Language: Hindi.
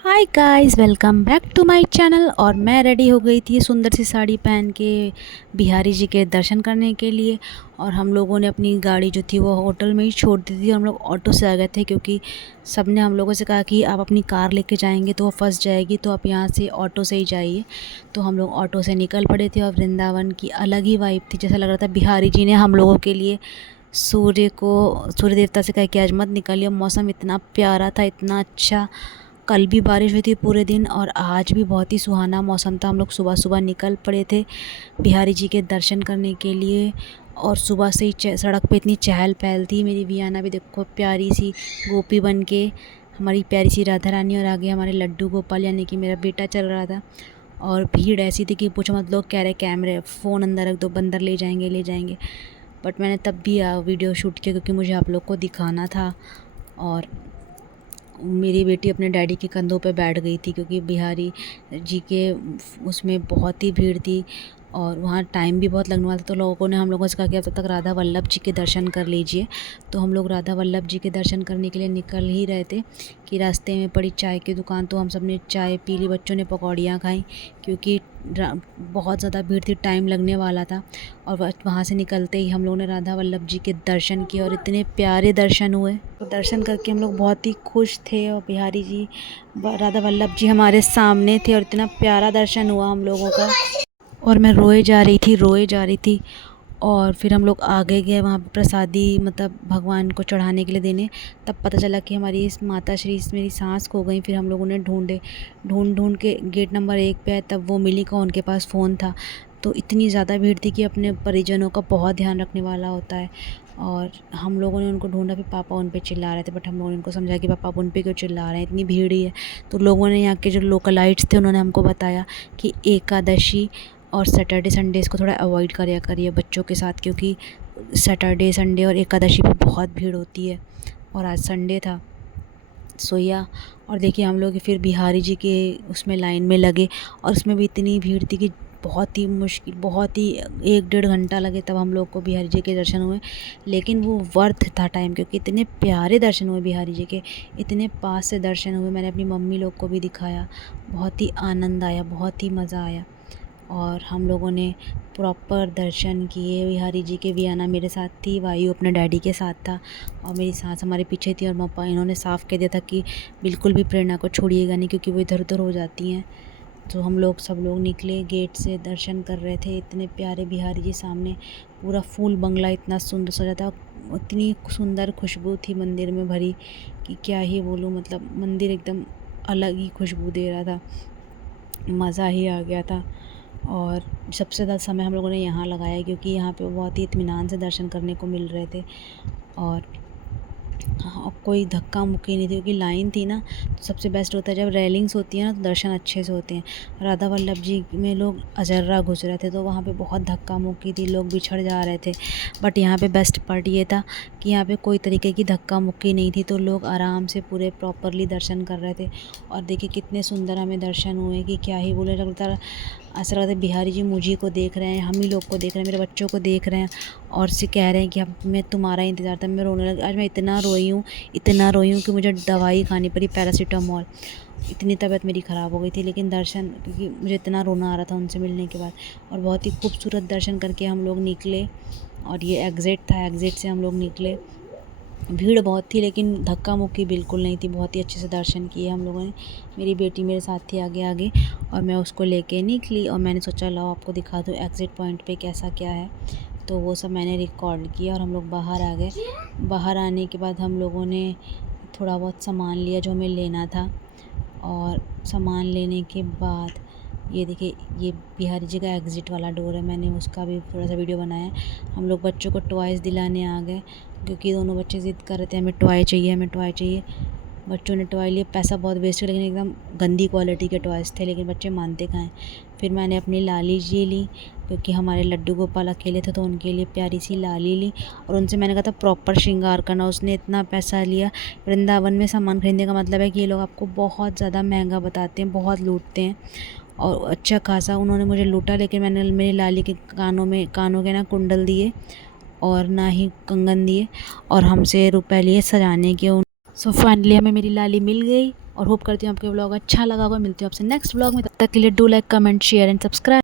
Hi guys, welcome back to my channel. और मैं रेडी हो गई थी सुंदर सी साड़ी पहन के बिहारी जी के दर्शन करने के लिए। और हम लोगों ने अपनी गाड़ी जो थी वो होटल में ही छोड़ दी थी। हम लोग ऑटो से आ गए थे क्योंकि सब ने हम लोगों से कहा कि आप अपनी कार लेके जाएंगे तो वो फंस जाएगी, तो आप यहाँ से ऑटो से ही जाइए। तो हम लोग ऑटो से निकल पड़े थे और वृंदावन की अलग ही वाइब थी। जैसा लग रहा था बिहारी जी ने हम लोगों के लिए सूर्य देवता से कहा कि आज मत निकलिए। मौसम इतना प्यारा था, इतना अच्छा। कल भी बारिश हुई थी पूरे दिन और आज भी बहुत ही सुहाना मौसम था। हम लोग सुबह सुबह निकल पड़े थे बिहारी जी के दर्शन करने के लिए। और सुबह से ही सड़क पे इतनी चहल पहल थी। मेरी वियाना भी देखो प्यारी सी गोपी बन के, हमारी प्यारी सी राधा रानी, और आगे हमारे लड्डू गोपाल यानी कि मेरा बेटा चल रहा था। और भीड़ ऐसी थी कि पूछो मत। लोग कह रहे कैमरे फ़ोन अंदर रख दो, बंदर ले जाएंगे ले जाएंगे। बट मैंने तब भी वीडियो शूट किया क्योंकि मुझे आप लोग को दिखाना था। और मेरी बेटी अपने डैडी के कंधों पे बैठ गई थी क्योंकि बिहारी जी के उसमें बहुत ही भीड़ थी और वहाँ टाइम भी बहुत लगने वाला था। तो लोगों ने हम लोगों से कहा कि अब तब तक राधा वल्लभ जी के दर्शन कर लीजिए। तो हम लोग राधा वल्लभ जी के दर्शन करने के लिए निकल ही रहे थे कि रास्ते में पड़ी चाय की दुकान, तो हम सब ने चाय पी ली। बच्चों ने पकौड़ियाँ खाई क्योंकि बहुत ज़्यादा भीड़ थी, टाइम लगने वाला था। और वहाँ से निकलते ही हम लोगों ने राधा वल्लभ जी के दर्शन किए और इतने प्यारे दर्शन हुए। तो दर्शन करके हम लोग बहुत ही खुश थे और बिहारी जी, राधा वल्लभ जी हमारे सामने थे और इतना प्यारा दर्शन हुआ हम लोगों का। और मैं रोए जा रही थी। और फिर हम लोग आगे गए वहाँ पे प्रसादी मतलब भगवान को चढ़ाने के लिए देने। तब पता चला कि हमारी इस माता श्री मेरी सांस खो गई। फिर हम लोगों ने ढूंढ ढूंढ के गेट नंबर 1 पे आए, तब वो मिली का उनके पास फ़ोन था। तो इतनी ज़्यादा भीड़ थी कि अपने परिजनों का बहुत ध्यान रखने वाला होता है। और हम लोगों ने उनको ढूंढा, फिर पापा उन पे चिल्ला रहे थे। बट हम लोगों ने उनको समझाया कि पापा आप उन पे क्यों चिल्ला रहे हैं, इतनी भीड़ ही है। तो लोगों ने, यहाँ के जो लोकलाइट्स थे, उन्होंने हमको बताया कि एकादशी और सैटरडे संडेज़ को थोड़ा अवॉइड करिए बच्चों के साथ, क्योंकि सैटरडे संडे और एकादशी पे बहुत भीड़ होती है। और आज संडे था सोया। और देखिए हम लोग फिर बिहारी जी के उसमें लाइन में लगे और उसमें भी इतनी भीड़ थी कि बहुत ही मुश्किल, बहुत ही 1 डेढ़ घंटा लगे तब हम लोग को बिहारी जी के दर्शन हुए। लेकिन वो वर्थ था टाइम, क्योंकि इतने प्यारे दर्शन हुए बिहारी जी के, इतने पास से दर्शन हुए। मैंने अपनी मम्मी लोग को भी दिखाया, बहुत ही आनंद आया, बहुत ही मज़ा आया। और हम लोगों ने प्रॉपर दर्शन किए बिहारी जी के। वियाना मेरे साथ थी, वायु अपने डैडी के साथ था और मेरी सास हमारे पीछे थी। और पापा इन्होंने साफ़ कह दिया था कि बिल्कुल भी प्रेरणा को छोड़िएगा नहीं, क्योंकि वो इधर उधर हो जाती हैं। तो हम लोग सब लोग निकले, गेट से दर्शन कर रहे थे। इतने प्यारे बिहारी जी सामने, पूरा फूल बंगला इतना सुंदर सजा था। इतनी सुंदर खुशबू थी मंदिर में भरी कि क्या ही बोलूँ। मतलब मंदिर एकदम अलग ही खुशबू दे रहा था, मज़ा ही आ गया था। और सबसे ज़्यादा समय हम लोगों ने यहाँ लगाया क्योंकि यहाँ पे बहुत ही इत्मीनान से दर्शन करने को मिल रहे थे। और हाँ, कोई धक्का मुक्की नहीं थी क्योंकि लाइन थी ना। तो सबसे बेस्ट होता है जब रेलिंग्स होती है ना, तो दर्शन अच्छे से होते हैं। राधा वल्लभ जी में लोग अजर्रा घुस रहे थे, तो वहाँ पे बहुत धक्का मुक्की थी, लोग बिछड़ जा रहे थे। बट यहाँ पे बेस्ट पार्ट ये था कि यहाँ पे कोई तरीके की धक्का मुक्की नहीं थी, तो लोग आराम से पूरे प्रॉपरली दर्शन कर रहे थे। और देखिए कितने सुंदर हमें दर्शन हुए कि क्या ही बोले। लगता, ऐसा लगता है बिहारी जी मुझी को देख रहे हैं, हम ही लोग को देख रहे हैं, मेरे बच्चों को देख रहे हैं और से कह रहे हैं कि हम, मैं तुम्हारा इंतज़ार था। मैं रोने लगी। आज मैं इतना रोई हूँ कि मुझे दवाई खानी पड़ी, पैरासीटामोल। इतनी तबीयत मेरी ख़राब हो गई थी। लेकिन दर्शन, क्योंकि मुझे इतना रोना आ रहा था उनसे मिलने के बाद। और बहुत ही खूबसूरत दर्शन करके हम लोग निकले। और ये एग्ज़िट था, एग्ज़िट से हम लोग निकले। भीड़ बहुत थी लेकिन धक्का मुक्की बिल्कुल नहीं थी, बहुत ही अच्छे से दर्शन किए हम लोगों ने। मेरी बेटी मेरे साथ थी आगे आगे और मैं उसको लेके निकली और मैंने सोचा लाओ आपको दिखा दूँ एग्ज़िट पॉइंट पे कैसा क्या है। तो वो सब मैंने रिकॉर्ड किया और हम लोग बाहर आ गए। बाहर आने के बाद हम लोगों ने थोड़ा बहुत सामान लिया जो हमें लेना था। और सामान लेने के बाद ये देखिए, ये बिहारी जी का एग्ज़िट वाला डोर है, मैंने उसका भी थोड़ा सा वीडियो बनाया। हम लोग बच्चों को टॉयज़ दिलाने आ गए क्योंकि दोनों बच्चे ज़िद कर रहे थे हमें टॉय चाहिए, हमें टॉय चाहिए। बच्चों ने टॉय लिए, पैसा बहुत वेस्ट किया, लेकिन एकदम गंदी क्वालिटी के टॉयज़ थे, लेकिन बच्चे मानते कहाँ हैं। फिर मैंने अपनी लाली जी ली क्योंकि हमारे लड्डू गोपाल अकेले थे, तो उनके लिए प्यारी सी लाली ली। और उनसे मैंने कहा था प्रॉपर श्रृंगार करना, उसने इतना पैसा लिया। वृंदावन में सामान खरीदने का मतलब है कि ये लोग आपको बहुत ज़्यादा महंगा बताते हैं, बहुत लूटते हैं। और अच्छा खासा उन्होंने मुझे लूटा, लेकिन मैंने मेरी लाली के कानों के ना कुंडल दिए और ना ही कंगन दिए। और हमसे रुपए लिए सजाने के। सो फाइनली हमें मेरी लाली मिल गई और होप करती हूँ आपके व्लॉग अच्छा लगा होगा। मिलती हूँ आपसे नेक्स्ट व्लॉग में, तब तक के लिए do like comment share and subscribe.